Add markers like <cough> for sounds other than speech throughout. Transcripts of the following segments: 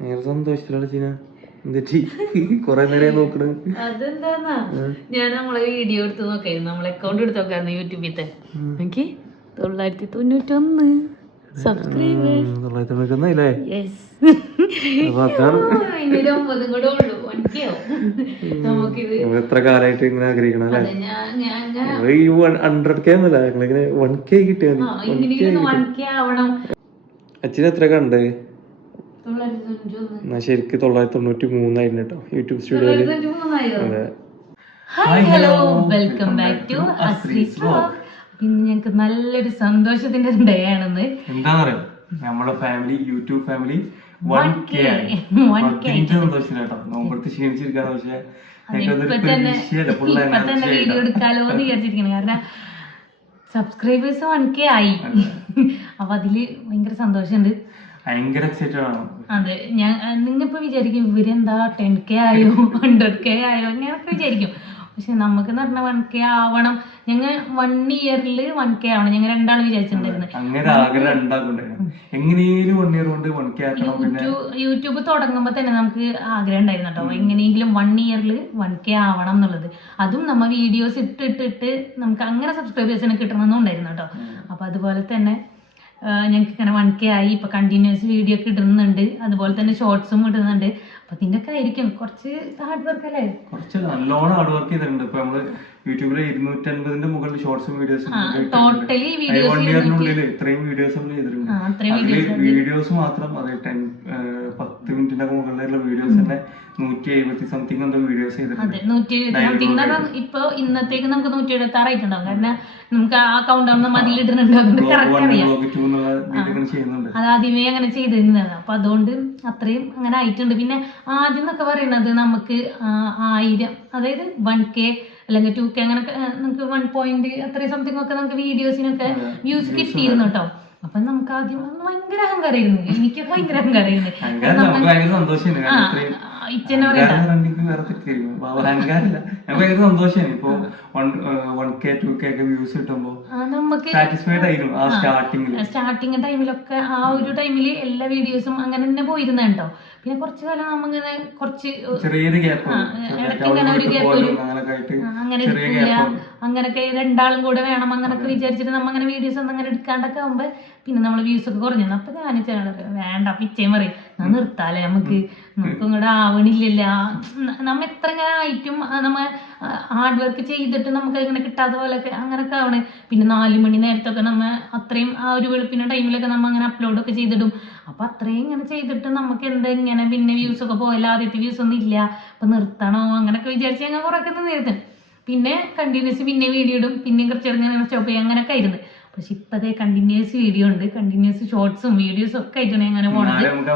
ഭയങ്കര സന്തോഷത്തിലുള്ള ചീന. എന്നിട്ട് കൊറേ നേരം നോക്കണ്. അതെന്താന്നാ? ഞാൻ നമ്മളെ വീഡിയോ എടുത്ത് നോക്കായിരുന്നു. നമ്മളെ അക്കൗണ്ട് എടുത്ത് നോക്കായിരുന്നു യൂട്യൂബിലത്തെ എനിക്ക് തൊള്ളായിരത്തി തൊണ്ണൂറ്റൊന്ന് എത്ര കാലായിട്ട് ഇങ്ങനെ ആഗ്രഹിക്കണം അല്ലേ? ഈ ഹൺഡ്രഡ് കെ ഞങ്ങളിങ്ങനെ വൺ കെ കിട്ടിയാൽ എത്ര കണ്ട്? എന്നാ ശരിക്ക് തൊള്ളായിരത്തി തൊണ്ണൂറ്റി മൂന്നായിരുന്നു കേട്ടോ യൂട്യൂബ് സ്റ്റുഡിയോയിൽ. അതെ. Hi hello welcome back to അസ്രീസ് vlog ഇന്ന് ഞങ്ങൾക്ക് നല്ലൊരു സന്തോഷത്തിന്റെ ഡേ ആണെന്ന്. എന്താ പറയാ നമ്മുടെ family YouTube family one K one K സന്തോഷം കേട്ടോ നോമ്പെടുത്ത് ക്ഷീണിച്ചിരിക്കാന്ന് പക്ഷേ വീഡിയോ എടുക്കാലോ എന്ന് വിചാരിച്ചിരിക്കണം. കാരണം സബ്സ്ക്രൈബേഴ്സ് വൺ കെ ആയി. <laughs> അപ്പൊ അതിൽ ഭയങ്കര സന്തോഷമുണ്ട്. ഭയങ്കര എക്സൈറ്റഡ് ആണ്. അതെ ഞാൻ നിങ്ങളിപ്പോ വിചാരിക്കും ഇവരെന്താ ടെൻ കെ ആയോ ഹൺഡ്രഡ് കെ ആയോ ഞാനൊക്കെ വിചാരിക്കും. പക്ഷെ നമുക്ക് എന്ന് പറഞ്ഞാൽ വൺ കെ ആവണം. ഞങ്ങൾ വൺ ഇയറിൽ വൺ കെ ആവണം. ഞങ്ങൾ രണ്ടാളും പിന്നെ യൂട്യൂബ് തുടങ്ങുമ്പോ തുടങ്ങുമ്പോൾ തന്നെ നമുക്ക് ആഗ്രഹം ഉണ്ടായിരുന്നു കേട്ടോ. എങ്ങനെയെങ്കിലും വൺ ഇയറിൽ വൺ കെ ആവണം എന്നുള്ളത്. അതും നമ്മ വീഡിയോസ് ഇട്ടിട്ടിട്ട് നമുക്ക് അങ്ങനെ സബ്സ്ക്രൈബേഴ്സിനെ കിട്ടണമെന്നും ഉണ്ടായിരുന്നു കേട്ടോ. അപ്പൊ അതുപോലെ തന്നെ ഞങ്ങൾക്ക് ഇങ്ങനെ വൺ കെ ആയി. ഇപ്പോൾ കണ്ടിന്യൂസ് വീഡിയോ ഒക്കെ ഇടുന്നുണ്ട്. അതുപോലെ തന്നെ ഷോർട്സും ഇടുന്നുണ്ട്. അപ്പോൾ ഇതിന്റെ ഒക്കെ ആയിരിക്കും. കുറച്ച് ഹാർഡ് വർക്ക് അല്ലേ? കുറച്ച് നല്ലോണം ഹാർഡ് വർക്ക് ചെയ്തിട്ടുണ്ട്. ഇപ്പൊ നമ്മൾ യൂട്യൂബിൽ ഇരുന്നൂറ്റൻപതിന്റെ മുകളിൽ ഷോർട്സും വീഡിയോസും ടോട്ടലി വൺ ഇയറിനുള്ളിൽ ഇത്രയും വീഡിയോസ് നമ്മൾ ചെയ്തിട്ടുണ്ട്. വീഡിയോസ് മാത്രം അത് ടെൻ പത്ത് മിനിറ്റിന്റെ മുകളിലുള്ള വീഡിയോസ് തന്നെ നൂറ്റി എഴുപത്തി സംതിങ് എന്തോ വീഡിയോസ് ചെയ്തിട്ടുണ്ട്. ഇപ്പോ ഇന്നത്തേക്ക് നമുക്ക് നൂറ്റി എഴുപത്തി ആറായിട്ടുണ്ടാവും കാരണം നമുക്ക് ആ കൗണ്ട് ഡൗൺ മതിലിടുന്നുണ്ട് അതുകൊണ്ട് കറക്റ്റ് അറിയാം. ബ്ലോഗ് ടു എന്നുള്ള രീതിയിൽ ഇങ്ങനെ ചെയ്യുന്നുണ്ട്. അത് ആദ്യമേ അങ്ങനെ ചെയ്തിരുന്നതാണ് അപ്പൊ അതുകൊണ്ട് അത്രയും അങ്ങനെ ആയിട്ടുണ്ട്. പിന്നെ ആദ്യം എന്നൊക്കെ പറയുന്നത് നമുക്ക് ആയിരം അതായത് വൺ കെ അല്ലെങ്കിൽ ടു കെ അങ്ങനെ നമുക്ക് വൺ പോയിന്റ് അത്രയും സംതിങ് ഒക്കെ നമുക്ക് വീഡിയോസിനൊക്കെ വ്യൂസ് കിട്ടിയിരുന്നു കേട്ടോ. അപ്പൊ നമുക്ക് ആദ്യം ഭയങ്കര അഹങ്കാരമായിരുന്നു. എനിക്കൊക്കെ ഭയങ്കര അഹങ്കാരമായിരുന്നു. സന്തോഷമാണ്. ഇപ്പൊ വൺ കെ ടു കെ ഒക്കെ വ്യൂസ് കിട്ടുമ്പോ സാറ്റിസ്ഫൈഡ് ആയിരുന്നു ആ സ്റ്റാർട്ടിങ്ങിൽ സ്റ്റാർട്ടിങ് ടൈമിലൊക്കെ ആ ഒരു ടൈമിൽ എല്ലാ വീഡിയോസും അങ്ങനെ തന്നെ പോയിരുന്ന കേട്ടോ പിന്നെ കുറച്ചു കാലം നമ്മങ്ങനെ കുറച്ച് ചെറിയൊരു ഗ്യാപ്പ് ഇങ്ങനെ ഒരു ആയിട്ട് അങ്ങനെ ഗ്യാപ്പ് അങ്ങനൊക്കെ രണ്ടാളും കൂടെ വേണം അങ്ങനൊക്കെ വിചാരിച്ചിട്ട് നമ്മ അങ്ങനെ വീഡിയോസ് ഒന്നും അങ്ങനെ എടുക്കാണ്ടൊക്കെ ആകുമ്പോ പിന്നെ നമ്മൾ വ്യൂസ് ഒക്കെ കുറഞ്ഞു. അപ്പൊ ഞാൻ ചേട്ടൻ വേണ്ട പിച്ചയും പറയും. ഞാൻ നിർത്താല്ലേ? നമുക്ക് നമുക്ക് ഇങ്ങോട്ട് ആവണില്ലല്ല. നമ്മ എത്ര ഇങ്ങനെ ആയിട്ടും നമ്മ ഹാർഡ് വർക്ക് ചെയ്തിട്ട് നമുക്ക് ഇങ്ങനെ കിട്ടാത്ത പോലെ അങ്ങനൊക്കെ ആവണേ. പിന്നെ നാല് മണി നേരത്തൊക്കെ നമ്മ അത്രയും ആ ഒരു വെളുപ്പിന്റെ ടൈമിലൊക്കെ നമ്മ അങ്ങനെ അപ്ലോഡ് ഒക്കെ ചെയ്തിടും. അപ്പൊ അത്രയും ഇങ്ങനെ ചെയ്തിട്ട് നമുക്ക് എന്താ ഇങ്ങനെ പിന്നെ വ്യൂസ് ഒക്കെ പോയല്ലോ? ആദ്യത്തെ വ്യൂസ് ഒന്നും ഇല്ല. അപ്പൊ നിർത്തണോ? അങ്ങനൊക്കെ വിചാരിച്ച് ഞങ്ങൾ കുറെ ഒക്കെ പിന്നെ കണ്ടിന്യൂസ് പിന്നെ വീഡിയോ ഇടും. പിന്നെയും കുറച്ച് ഇങ്ങനെ സ്റ്റോപ്പ് ചെയ്യും അങ്ങനെയൊക്കെ ആയിരുന്നു. പക്ഷെ ഇപ്പതേ കണ്ടിന്യൂസ് വീഡിയോ ഉണ്ട്. കണ്ടിന്യൂസ് ഷോർട്സും വീഡിയോസും ഒക്കെ ആയിട്ടാണ് അങ്ങനെ പോണത്. നമുക്ക്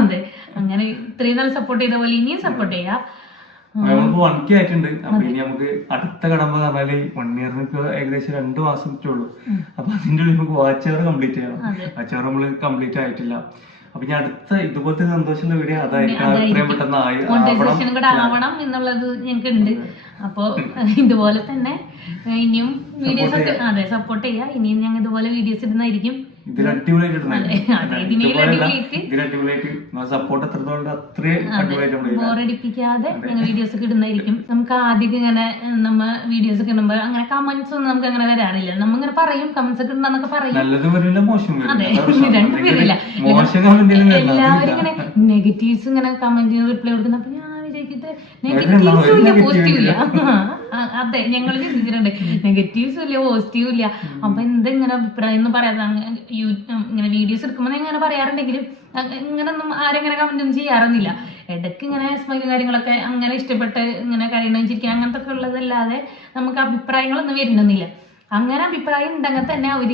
അതെ. അങ്ങനെ ഇത്രയും നാൾ സപ്പോർട്ട് ചെയ്ത പോലെ ഇനിയും സപ്പോർട്ട് ചെയ്യാം. നമ്മളിപ്പോ വൺ കെ ആയിട്ടുണ്ട്. അപ്പൊ ഇനി നമുക്ക് അടുത്ത കടമ്പ പറഞ്ഞാൽ വൺ ഇയറിന് ഏകദേശം രണ്ട് മാസം ഉള്ളൂ. അപ്പൊ അതിന്റെ ഉള്ളിൽ നമുക്ക് വാച്ച് അവർ കംപ്ലീറ്റ് ചെയ്യണം. വാച്ച് അവർ നമ്മൾ കംപ്ലീറ്റ് ആയിട്ടില്ല. അപ്പൊ ഇനി അടുത്ത ഇതുപോലത്തെ സന്തോഷമുള്ള വീഡിയോ അതായിരിക്കും. എത്രയും പെട്ടെന്ന് ആയി ആവണം. മോണിറ്റൈസേഷൻ കൂടെ ആവണം എന്നുള്ളത് ഞങ്ങൾക്ക് ഉണ്ട് അപ്പോൾ ഇതുപോലെ തന്നെ ഇനിയും വീഡിയോസ് ഒക്കെ അതെ സപ്പോർട്ട് ചെയ്യാം. ഇനിയും ഞങ്ങൾ ഇതുപോലെ വീഡിയോസ് ഇടുന്നതായിരിക്കും. ഇതിൽ അടിപൊളിയായിട്ട്. ഇതിൽ അടിപൊളിയായിട്ട് സപ്പോർട്ട് എത്രത്തോളം അത്രയും ബോറടിപ്പിക്കാതെ ഞങ്ങൾ വീഡിയോസ് ഒക്കെ ഇടുന്നതായിരിക്കും. നമുക്ക് ആദ്യം ഇങ്ങനെ നമ്മ വീഡിയോസ് ഒക്കെ ഇടുമ്പോൾ അങ്ങനെ കമന്റ്സ് ഒന്നും നമുക്ക് അങ്ങനെ വരാറില്ല. നമ്മ ഇങ്ങനെ പറയും കമന്റ്സ് ഒക്കെ ഇടണമെന്നൊക്കെ പറയും. നല്ലതും വരില്ല മോശം അതെ. രണ്ടും വരില്ല. എല്ലാവരും ഇങ്ങനെ നെഗറ്റീവ്സ് ഇങ്ങനെ കമന്റിന് റിപ്ലൈ കൊടുക്കുന്ന. അപ്പൊ ഞാൻ വിചാരിക്കട്ടെ നെഗറ്റീവ്സും ഇല്ല പോസിറ്റീവ് ഇല്ല. അതെ ഞങ്ങൾ ചിന്തിച്ചിട്ടുണ്ട്. നെഗറ്റീവ്സും ഇല്ല പോസിറ്റീവും ഇല്ല. അപ്പൊ എന്തെങ്ങനെ അഭിപ്രായം എന്ന് പറയാതെ ഇങ്ങനെ വീഡിയോസ് എടുക്കുമ്പോൾ ഇങ്ങനെ പറയാറുണ്ടെങ്കിലും ഇങ്ങനെ ഒന്നും ആരും ഇങ്ങനെ കമന്റ് ഒന്നും ചെയ്യാറൊന്നുമില്ല. ഇടയ്ക്ക് ഇങ്ങനെ സ്മൈൽ കാര്യങ്ങളൊക്കെ അങ്ങനെ ഇഷ്ടപ്പെട്ട് ഇങ്ങനെ കരയണം ചിരിക്കണം അങ്ങനത്തെ ഒക്കെ ഉള്ളതല്ലാതെ നമുക്ക് അഭിപ്രായങ്ങളൊന്നും വരുന്നൊന്നുമില്ല. അങ്ങനെ അഭിപ്രായം ഉണ്ടെങ്കിൽ തന്നെ അവർ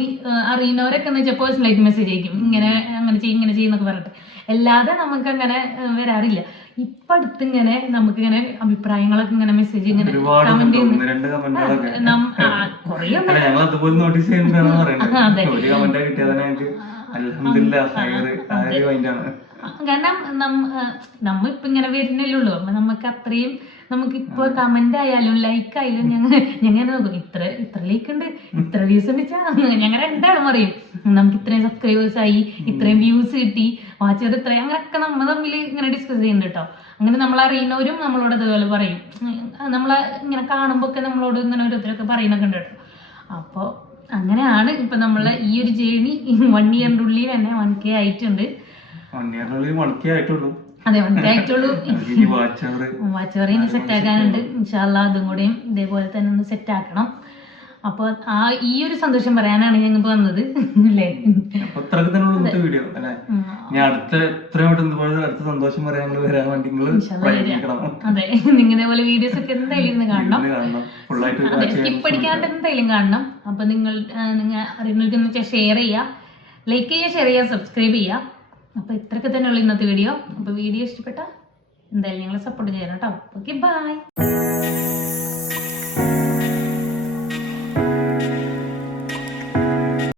അറിയുന്നവരൊക്കെ എന്ന് വെച്ചാൽ പേഴ്സണലായിട്ട് മെസ്സേജ് അയക്കും. ഇങ്ങനെ അങ്ങനെ ചെയ്യും ഇങ്ങനെ ചെയ്യുന്നൊക്കെ പറഞ്ഞിട്ട്. അല്ലാതെ നമുക്ക് അങ്ങനെ വരാറില്ല. ഇപ്പൊ അടുത്ത് ഇങ്ങനെ നമുക്ക് ഇങ്ങനെ അഭിപ്രായങ്ങളൊക്കെ ഇങ്ങനെ മെസ്സേജ് ഇങ്ങനെ കമന്റ് കാരണം നമ്മ നമ്മ ഇപ്പൊ ഇങ്ങനെ വരുന്നല്ലേ ഉള്ളൂ. അപ്പൊ നമുക്ക് അത്രയും നമുക്ക് ഇപ്പൊ കമന്റ് ആയാലും ലൈക്ക് ആയാലും ഞങ്ങൾ ഞങ്ങൾ നോക്കും. ഇത്ര ഇത്ര ലൈക്ക് ഉണ്ട് ഇത്ര വ്യൂസ് ഉണ്ട്. ഞങ്ങൾ രണ്ടാളും അറിയും നമുക്ക് ഇത്രയും സബ്സ്ക്രൈബേഴ്സ് ആയി ഇത്രയും വ്യൂസ് കിട്ടി. വാച്ചർ ഇത്രയും. അങ്ങനെയൊക്കെ നമ്മൾ തമ്മിൽ ഇങ്ങനെ ഡിസ്കസ് ചെയ്യുന്നുണ്ട് കേട്ടോ അങ്ങനെ നമ്മൾ അറിയുന്നവരും നമ്മളോട് ഇതുപോലെ പറയും. നമ്മളെ ഇങ്ങനെ കാണുമ്പോൾ ഒക്കെ നമ്മളോട് ഇങ്ങനെ ഓരോരുത്തരൊക്കെ പറയുന്നൊക്കെ ഉണ്ട് കേട്ടോ അപ്പോൾ അങ്ങനെയാണ് ഇപ്പൊ നമ്മളെ ഈ ഒരു ജേണി വൺ ഇയറിന്റെ ഉള്ളിൽ തന്നെ വൺ കെ ആയിട്ടുണ്ട്. വൺ ഇയറിനുള്ളിൽ വൺ കെ ആയിട്ടുള്ളൂ. ഈ വാച്ച് അവർ പറയും സെറ്റ് ആക്കാനുണ്ട്. ഇൻഷാല്ല അതും കൂടെയും ഇതേപോലെ തന്നെ ഒന്ന് സെറ്റ് ആക്കണം. അപ്പോൾ ആ ഈ ഒരു സന്തോഷം പറയാനാണ് ഞങ്ങൾ വന്നത്. <laughs> അല്ലേ? അപ്പൊ. ഇനി. അതെ. <laughs> നിങ്ങൾ ഇതേപോലെ വീഡിയോസ് ഒക്കെ എന്തായാലും <laughs> കാണണം. അതെ സ്കിപ്പ് അടിക്കാണ്ട് എന്തായാലും കാണണം. അപ്പൊ നിങ്ങൾ നിങ്ങൾ അറിയുന്നവർക്കെന്ന് ഷെയർ ചെയ്യുക. ലൈക്ക് ചെയ്യുക ഷെയർ ചെയ്യുക സബ്സ്ക്രൈബ് ചെയ്യുക. അപ്പൊ ഇത്രയൊക്കെ തന്നെയുള്ളൂ ഇന്നത്തെ വീഡിയോ അപ്പോൾ വീഡിയോ ഇഷ്ടപ്പെട്ട എന്തായാലും ഞങ്ങളെ സപ്പോർട്ട് ചെയ്യണം കേട്ടോ. Okay bye